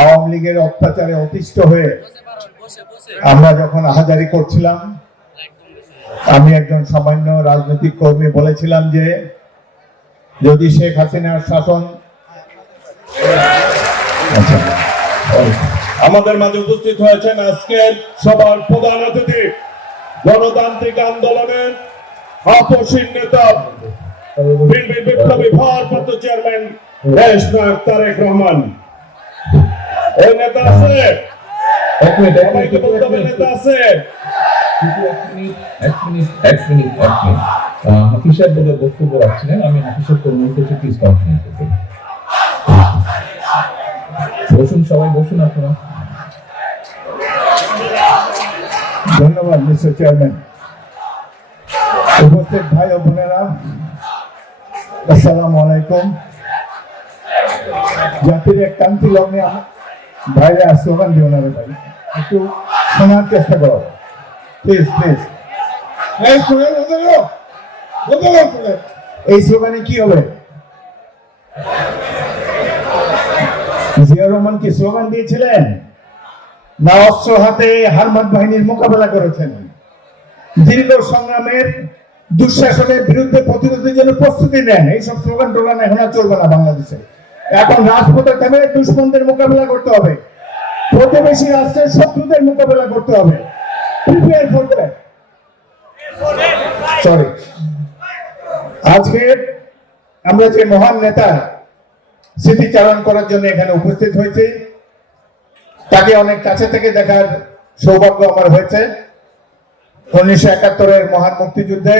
আওয়ামী লীগের অত্যাচারে অতিষ্ঠ হয়ে আমরা যখন আহাজারি করছিলাম, আমি একজন সামান্য রাজনৈতিক কর্মী বলেছিলাম যে যদি শেখ হাসিনার শাসন আমাদের মাঝে উপস্থিত হয়েছেন আজকের সবার প্রধান অতিথি, গণতান্ত্রিক আন্দোলনের আপসীন নেতা, বিপ্লবী ভারপ্রাপ্ত চেয়ারম্যান দেশ নায়ক তারেক রহমান। ওই নেতা আছে, নেতা আছে। হাফিজার বলে বক্তব্য রাখছিলেন, আমি হাফিজার কর্মী প্লিজ কন্টিনিউ করবেন। বসুন, সবাই বসুন আপনারা। ধন্যবাদ মিস্টার চেয়ারম্যান। উপস্থিত ভাই ও বোনেরা, আসসালামু আলাইকুম। জাতির এক ক্রান্তি লগ্নে বাইরে স্লোগান দিও না রে ভাই, একটু শোনার চেষ্টা করো প্লিজ প্লিজ। এই স্লোগানে কি হবে? জিয়া রহমান কি স্লোগান দিয়েছিলেন না অস্ত্র হাতে হারমাত বাহিনীর মোকাবেলা করেছেন? দীর্ঘ সংগ্রামের দুঃশাসনের বিরুদ্ধে প্রতিরোধের জন্য প্রস্তুতি নেন। এইসব স্লোগান টোগান এখন আর চলবে না বাংলাদেশে। এখন রাজপথে থেমে দুশ্মনদের মোকাবেলা করতে হবে, প্রতিবেশী রাষ্ট্রের শত্রুদের মোকাবেলা করতে হবে। Prepare for that. সরি, আজকে আমরা যে মহান নেতা স্মৃতিচারণ করার জন্য এখানে উপস্থিত হয়েছি, তাকে অনেক কাছে থেকে দেখার সৌভাগ্য আমার হয়েছে। 1971-এর মহান মুক্তিযুদ্ধে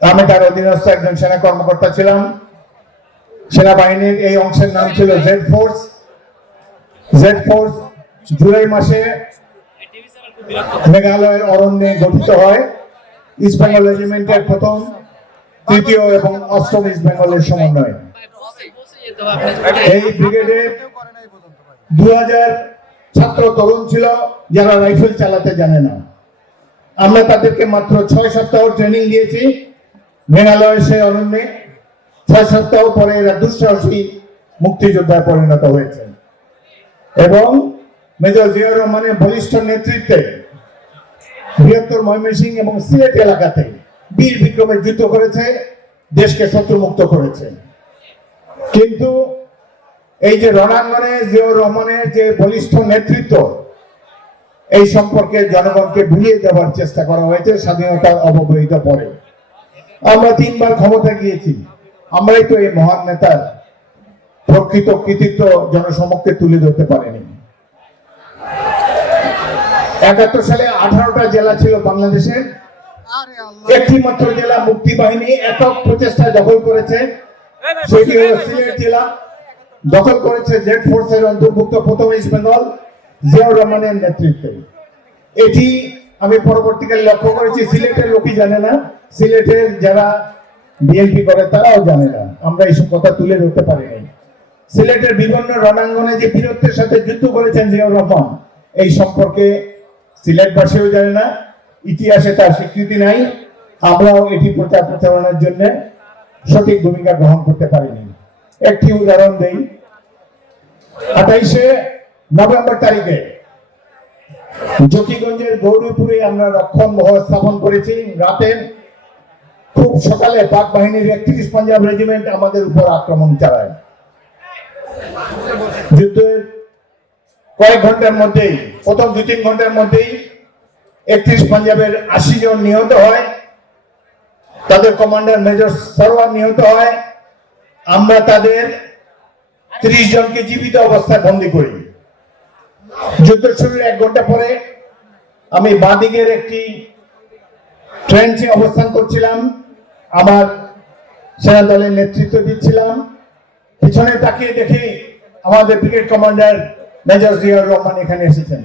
আমি তার অধীনস্থ একজন সেনা কর্মকর্তা ছিলাম। সেনাবাহিনীর এই অংশের নাম ছিল Z force. Z force July মাসে মেঘালয়ের অরণ্যে গঠিত হয়। ইস্ট বেঙ্গল রেজিমেন্টের প্রথম, তৃতীয় এবং অষ্টম ইস্ট বেঙ্গলের সমন্বয়। এই ব্রিগেডে 2000 ছাত্র তরুণ ছিল যারা রাইফেল চালাতে জানে না। আমরা তাদেরকে মাত্র 6 সপ্তাহ ট্রেনিং দিয়েছি মেঘালয়ের সেই অরণ্যে। 6 সপ্তাহ পরে এরা দুঃসাহসী মুক্তিযোদ্ধায় পরিণত হয়েছে এবং মেজর জিয়া রহমানের বলিষ্ঠ নেতৃত্বে বৃহত্তর ময়মনসিংহ এবং সিলেট এলাকাতে বীর বিক্রমে যুদ্ধ করেছে, দেশকে শত্রুমুক্ত করেছে। কিন্তু এই যে রণাঙ্গনে জিয়াউর রহমানের যে বলিষ্ঠ নেতৃত্ব, এই সম্পর্কে জনগণকে ভুলিয়ে দেওয়ার চেষ্টা করা হয়েছে স্বাধীনতার অব্যবহিত পরে। আমরা 3 বার ক্ষমতা গিয়েছি, আমরাই তো এই মহান নেতার প্রকৃত কৃতিত্ব জনসমক্ষে তুলে ধরতে পারিনি। 71 সালে 18টা জেলা ছিল বাংলাদেশে, একটি মাত্র জেলা মুক্তি বাহিনী একক প্রচেষ্টায় দখল করেছে, সেটি হলো সিলেট জেলা। দখল করেছে জেড ফোর্সের অন্তর্ভুক্ত প্রথম ইস্ট বেঙ্গল জিয়াউর রহমানের নেতৃত্বে। এটি আমি পরবর্তীকালে লক্ষ্য করেছি সিলেটের লোকই জানে না, সিলেটের যারা বিএনপি করে তারাও জানে না। আমরা এইসব কথা তুলে ধরতে পারিনি। সিলেটের বিভিন্ন রণাঙ্গনে যে বীরত্বের সাথে যুদ্ধ করেছেন জিয়াউর রহমান, এই সম্পর্কে সিলেটবাসীও জানে না, ইতিহাসে তার স্বীকৃতি নাই। আমরাও এটি প্রচার প্রচারণার জন্য সঠিক ভূমিকা গ্রহণ করতে পারিনি। একটি উদাহরণ দেই, 28শে নভেম্বর তারিখে জকিগঞ্জের গৌরীপুরে আমরা রক্ষণ মহল স্থাপন করেছি। রাতে খুব সকালে পাক বাহিনীর 31 পাঞ্জাব রেজিমেন্ট আমাদের উপর আক্রমণ চালায়। যুদ্ধের কয়েক ঘন্টার মধ্যেই, প্রথম 2-3 ঘন্টার মধ্যেই 31 পাঞ্জাবের 80 জন নিহত হয়, তাদের কমান্ডার মেজর সরওয়ার নিহত হয়। আমরা তাদের 30 জনকে জীবিত অবস্থায় বন্দী করি। যুদ্ধ শুরুর 1 ঘন্টা পরে আমি বাঁদিকের একটি ট্রেঞ্চে অবস্থান করছিলাম, আমার সেনা দলের নেতৃত্ব দিচ্ছিলাম। পিছনে তাকিয়ে দেখি আমাদের brigade commander major Ziaur Rahman এখানে এসেছেন।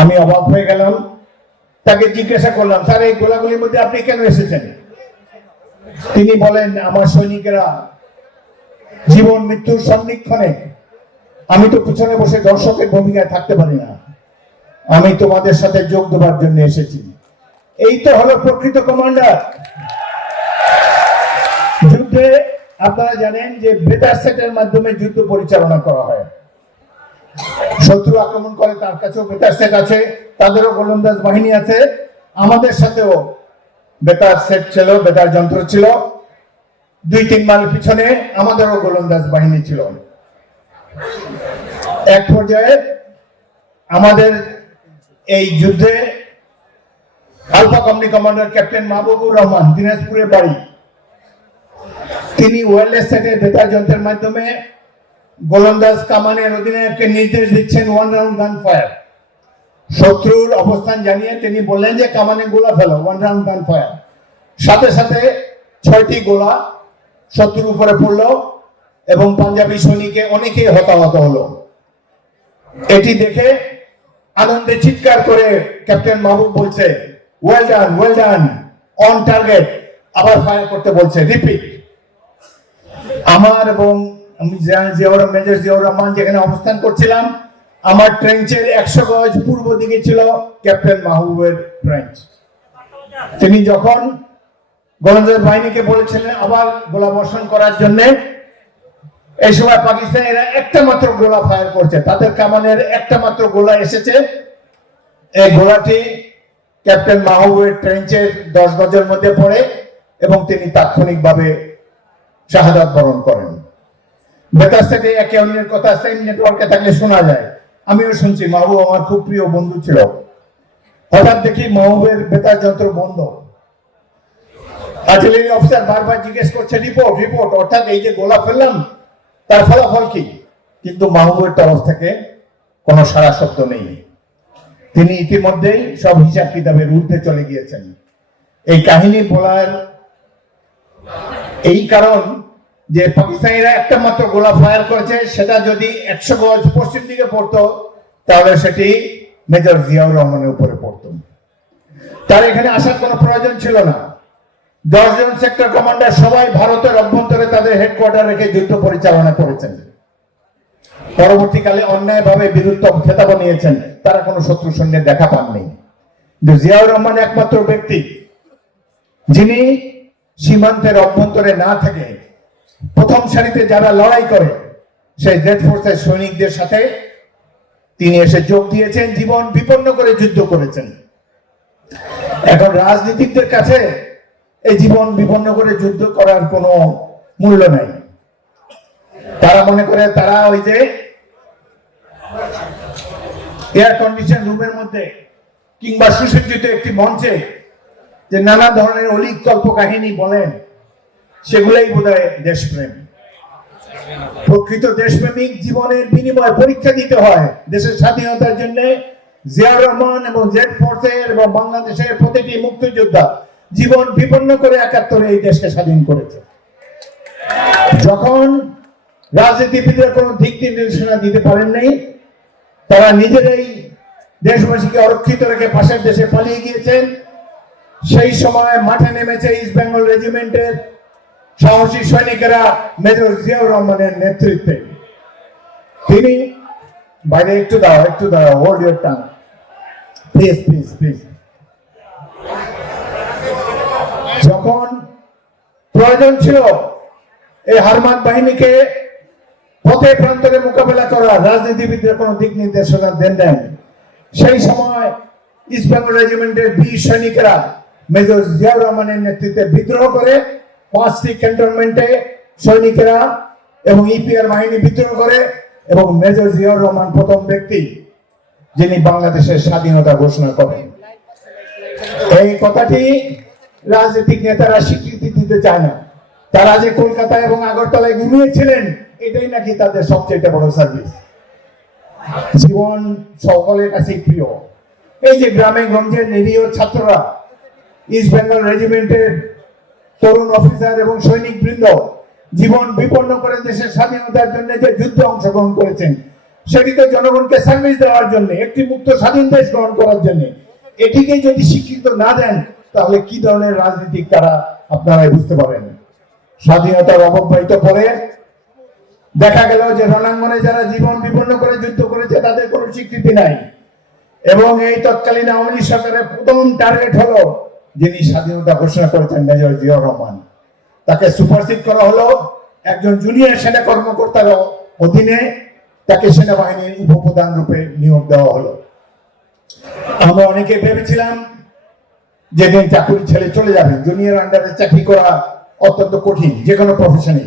আমি অবাক হয়ে গেলাম, তাকে জিজ্ঞাসা করলাম, স্যার এই গোলাগুলির মধ্যে আপনি কেন এসেছেন? তিনি বলেন, আমার সৈনিকেরা জীবন মৃত্যুর সন্নিক্ষণে, আমি তো পিছনে বসে দর্শকের ভূমিকায় থাকতে পারি না, আমি তোমাদের সাথে যোগ দেওয়ার জন্য এসেছি। এই তো হলো প্রকৃত কমান্ডার। যুদ্ধে আপনারা জানেন যে বেতার সেটের মাধ্যমে যুদ্ধ পরিচালনা করা হয়। শত্রু আক্রমণ করে তার কাছেও বেতার সেট আছে, তাদেরও গোলন্দাজ বাহিনী আছে। আমাদের সাথেও বেতার সেট ছিল, বেতার যন্ত্র ছিল। 2-3 মাইল পিছনে আমাদেরও গোলন্দাজ বাহিনী ছিল। এক পর্যায়ে আমাদের এই যুদ্ধে alpha company commander captain Mahbubur Rahman, দিনাজপুরের বাড়ি, তিনি ওয়্যারলেস সেটে বেতার যন্ত্রের মাধ্যমে গোলন্দাজ কামানের অধিনায়ককে নির্দেশ দিচ্ছেন 1 রাউন্ড গান ফায়ার। শত্রুর অবস্থান জানিয়ে তিনি বললেন যে কামানে গোলা ফেলো, 1 রাউন্ড গান ফায়ার। সাথে সাথে 6টি গোলা শত্রুর উপরে পড়লো এবং পাঞ্জাবি সৈনিকে অনেকেই হতাহত হলো। এটি দেখে আনন্দে চিৎকার করে ক্যাপ্টেন মাহবুব বলছে, ওয়েল ডান, অন টার্গেট। আবার ফায়ার করতে বলছে, রিপিট। আমার এবং মেজর জিয়াউর রহমান যেখানে অবস্থান করছিলাম, আমার ট্রেঞ্চের 100 গজ পূর্ব দিকে ছিল ক্যাপ্টেন মাহবুবের ট্রেঞ্চ। তিনি যখন গোলন্দাজ বাহিনীকে বলেছিলেন আবার গোলা বর্ষণ করার জন্য, এই সময় পাকিস্তানিরা একটা মাত্র গোলা ফায়ার করছে, তাদের কামানের একটা মাত্র গোলা এসেছে। এই গোলাটি ক্যাপ্টেন মাহবুবের ট্রেঞ্চের 10 গজের মধ্যে পড়ে এবং তিনি তাৎক্ষণিকভাবে শাহাদাত বরণ করেন। বেতার সেটে একে অন্যের কথা সেম নেটওয়ার্কে থাকলে শোনা যায়। আমিও শুনছি, মাহবুব আমার খুব প্রিয় বন্ধু ছিল। হঠাৎ দেখি মাহবুবের বেতার যন্ত্র বন্ধ। আর্টিলারি অফিসার বারবার জিজ্ঞেস করছে, রিপোর্ট, অর্থাৎ এই যে গোলা ফেললাম তার ফলাফল কি? কিন্তু মাহবুবের তরফ থেকে কোনো সাড়া শব্দ নেই। তিনি ইতিমধ্যেই সব হিসাব কিতাবের ঊর্ধ্বে চলে গিয়েছেন। এই কাহিনী বলার এই কারণ যে পাকিস্তানিরা একটা মাত্র গোলা ফায়ার করেছে, সেটা যদি 100 গজ পশ্চিম দিকে পড়তো তাহলে সেটি মেজর জিয়াউর রহমানের উপরে পড়তো। তার এখানে আসার কোনো প্রয়োজন ছিল না। 10 জন সেক্টর কমান্ডার সবাই ভারতের অভ্যন্তরে তাদের হেডকোয়ার্টার রেখে যুদ্ধ পরিচালনা করেছেন। পরবর্তীকালে অন্যায়ভাবে বীরত্ব খেতাব নিয়েছেন, তারা কোনো শত্রু সৈন্যের দেখা পাননি। কিন্তু জিয়াউর রহমান একমাত্র ব্যক্তি যিনি সীমান্তের অভ্যন্তরে না থেকে প্রথম সারিতে যারা লড়াই করে সেই জেড ফোর্সের সৈনিকদের সাথে তিনি এসে যোগ দিয়েছেন, জীবন বিপন্ন করে যুদ্ধ করেছেন। এখন রাজনীতিকদের কাছে এই জীবন বিপন্ন করে যুদ্ধ করার কোনো মূল্য নাই। তারা মনে করে তারা ওই যে এয়ার কন্ডিশন রুমের মধ্যে কিংবা সুসজ্জিত একটি মঞ্চে যে নানা ধরনের অলিক কল্প কাহিনী বলেন, সেগুলাই বোধহয় দেশপ্রেম। প্রকৃত দেশপ্রেমিক জীবনের বিনিময়ে পরীক্ষা দিতে হয়। দেশের স্বাধীনতার জন্য জিয়াউর রহমান এবং জেড ফোর্সের এবং বাংলাদেশের প্রতিটি মুক্তিযোদ্ধা জীবন বিপন্ন করে 71 এই দেশকে স্বাধীন করেছে। যখন রাজনীতিবিদরা কোনো দিক নির্দেশনা দিতে পারেন নাই, তারা নিজেরাই দেশবাসীকে অরক্ষিত রেখে পাশের দেশে পালিয়ে গিয়েছেন। সেই সময় মাঠে নেমেছে ইস্ট বেঙ্গল রেজিমেন্টের সাহসী সৈনিকেরা মেজর জিয়াউর রহমানের নেতৃত্বে। তিনি বাইরে একটু দাও, হোল্ড ইউর টাং প্লিজ। যখন প্রয়োজন ছিল এই হারমাত বাহিনীকে পথে প্রান্তরে মোকাবেলা করা, রাজনীতিবিদদের কোনো দিক নির্দেশনা দেন নাই। সেই সময় ইস্ট বেঙ্গল রেজিমেন্টের 20 সৈনিকেরা মেজর জিয়াউর রহমানের নেতৃত্বে বিদ্রোহ করে 5টি ক্যান্টনমেন্টে সৈনিকেরা এবং ইপিআর বাহিনী বিদ্রোহ করে এবং মেজর জিয়াউর রহমান প্রথম ব্যক্তি যিনি বাংলাদেশের স্বাধীনতা ঘোষণা করেন। এই কথাটি রাজনৈতিক নেতারা স্বীকৃতি দিতে চায় না। তারা যে কলকাতায় এবং আগরতলায় ঘুমিয়েছিলেন, এটাই নাকি তাদের সবচেয়ে বড় সার্ভিস। জীবন সকলের কাছে প্রিয়। এই যে গ্রামে গঞ্জের নিরীহ ছাত্ররা ইস্ট বেঙ্গল রেজিমেন্টের তরুণ অফিসার এবং সৈনিক বৃন্দ জীবন বিপন্ন করে দেশের স্বাধীনতার জন্য যে যুদ্ধে অংশগ্রহণ করেছেন, সেটিতে জনগণকে সার্ভিস দেওয়ার জন্য, একটি মুক্ত স্বাধীন দেশ গ্রহণ করার জন্য, এটিকে যদি স্বীকৃত না দেন তাহলে কি ধরনের রাজনীতিক তারা আপনারাই বুঝতে পারেন। স্বাধীনতার অববাহিত পরে দেখা গেল যে রণাঙ্গনে যারা জীবন বিপন্ন করে যুদ্ধ করেছে তাদের কোনো স্বীকৃতি নাই। এবং এই তৎকালীন আওয়ামী লীগ সরকারের প্রথম টার্গেট হলো যিনি স্বাধীনতা ঘোষণা করেছেন মেজর জিয়াউর রহমান। তাকে সুপারসিড করা হলো একজন জুনিয়র সেনা কর্মকর্তার অধীনে তাকে সেনাবাহিনীর উপপ্রধান রূপে নিয়োগ দেওয়া হলো। আমরা অনেকে ভেবেছিলাম যেদিন চাকরি ছেড়ে চলে যাবেন, জুনিয়র আন্ডারে চাকরি করা অত্যন্ত কঠিন যে কোনো প্রফেশনে।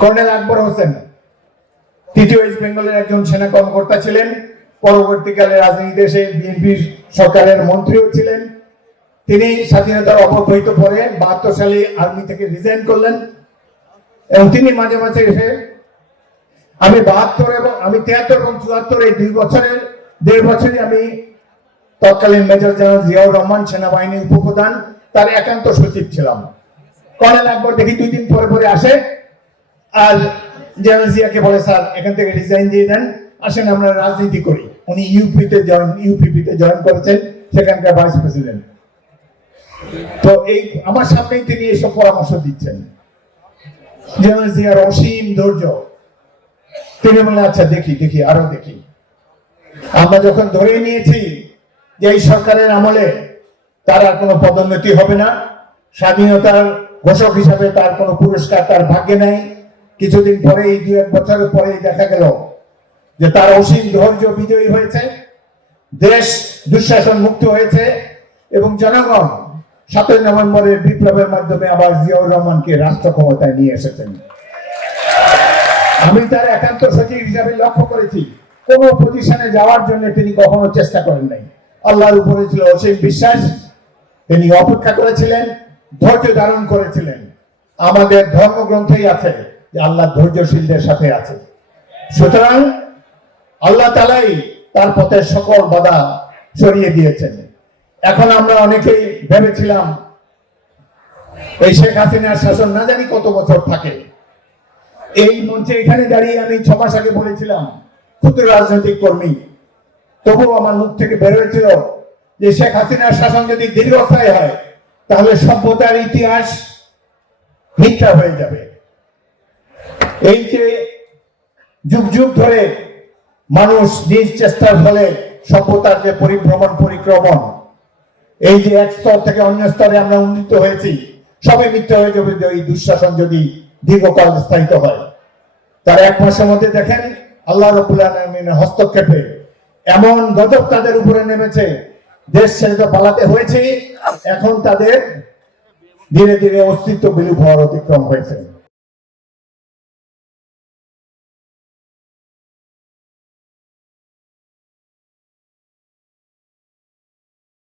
কর্নেল আকবর হোসেন তৃতীয় ইস্ট বেঙ্গলের একজন সেনা কর্মকর্তা ছিলেন, পরবর্তীকালে রাজনীতিতে এসে বিএনপি সরকারের মন্ত্রীও ছিলেন। তিনি স্বাধীনতার অব্যবহিত পরে 72 সালে আর্মি থেকে রিজাইন করলেন এবং তিনি মাঝে মাঝে এসে আমি 72 এবং আমি 73 এবং 74 এই 2 বছরের 1.5 বছরই আমি তৎকালীন মেজর জেনারেল জিয়াউর রহমান সেনাবাহিনীর উপপ্রধান তার একান্ত সচিব ছিলাম। কর্নেল আকবর দেখি 2 দিন পরে পরে আসে আর জেনারেল জিয়াকে বলে, স্যার এখান থেকে রিজাইন দিয়ে দেন, আসেন আমরা রাজনীতি করি। উনি ইউপিপিতে জয়েন করেছেন, সেখানকার ভাইস প্রেসিডেন্ট। তো এই আমার সামনেই তিনি এসব পরামর্শ দিচ্ছেন। জেনারেল জিয়ার অসীম ধৈর্য, তিনি বলেন আচ্ছা দেখি আরো দেখি। আমরা যখন ধরে নিয়েছি যে এই সরকারের আমলে তার আর কোনো পদোন্নতি হবে না, স্বাধীনতার ঘোষক হিসাবে তার কোনো পুরস্কার তার ভাগ্যে নাই, কিছুদিন পরেই 2-1 বছরের পরেই দেখা গেল যে তার অসীম ধৈর্য বিজয়ী হয়েছে, দেশ দুঃশাসন মুক্ত হয়েছে এবং জনগণ 7 নভেম্বরের বিপ্লবের মাধ্যমে আবার জিয়াউর রহমানকে রাষ্ট্র ক্ষমতায় নিয়ে এসেছেন। আমি তার একান্ত সচিব হিসাবে লক্ষ্য করেছি কোন পজিশনে যাওয়ার জন্য তিনি কখনো চেষ্টা করেন নাই। আল্লাহর উপরে ছিল অসীম বিশ্বাস, তিনি অপেক্ষা করেছিলেন, ধৈর্য ধারণ করেছিলেন। আমাদের ধর্মগ্রন্থেই আছে যে আল্লাহ ধৈর্যশীলদের সাথে আছে। সুতরাং আল্লাহ তাআলাই তার পথের সকল বাধা সরিয়ে দিয়েছেন। এখন আমরা অনেকেই ভেবেছিলাম এই শেখ হাসিনার শাসন না জানি কত বছর থাকে। এই মঞ্চে এখানে দাঁড়িয়ে আমি 6 মাস আগে বলেছিলাম, ক্ষুদ্র রাজনৈতিক কর্মী, তবুও আমার মুখ থেকে বের হয়েছিল যে শেখ হাসিনার শাসন যদি দীর্ঘস্থায়ী হয় তাহলে সভ্যতার ইতিহাস মিথ্যা হয়ে যাবে। এই যে যুগ যুগ ধরে মানুষ নিজ চেষ্টার ফলে সভ্যতার যে পরিক্রমণ, এই যে এক স্তর থেকে অন্য স্তরে আমরা উন্নীত হয়েছি, সবই মিথ্যা হয়ে যাবে এই দুঃশাসন যদি দীর্ঘকাল স্থায়িত হয়। তার 1 মাসের মধ্যে দেখেন আল্লাহ রাব্বুল আলামিনের হস্তক্ষেপে এমন গজব তাদের উপরে নেমেছে, দেশ ছেড়ে তো পালাতে হয়েছে, এখন তাদের ধীরে ধীরে অস্তিত্ব বিলুপ হওয়ার অতিক্রম হয়েছে।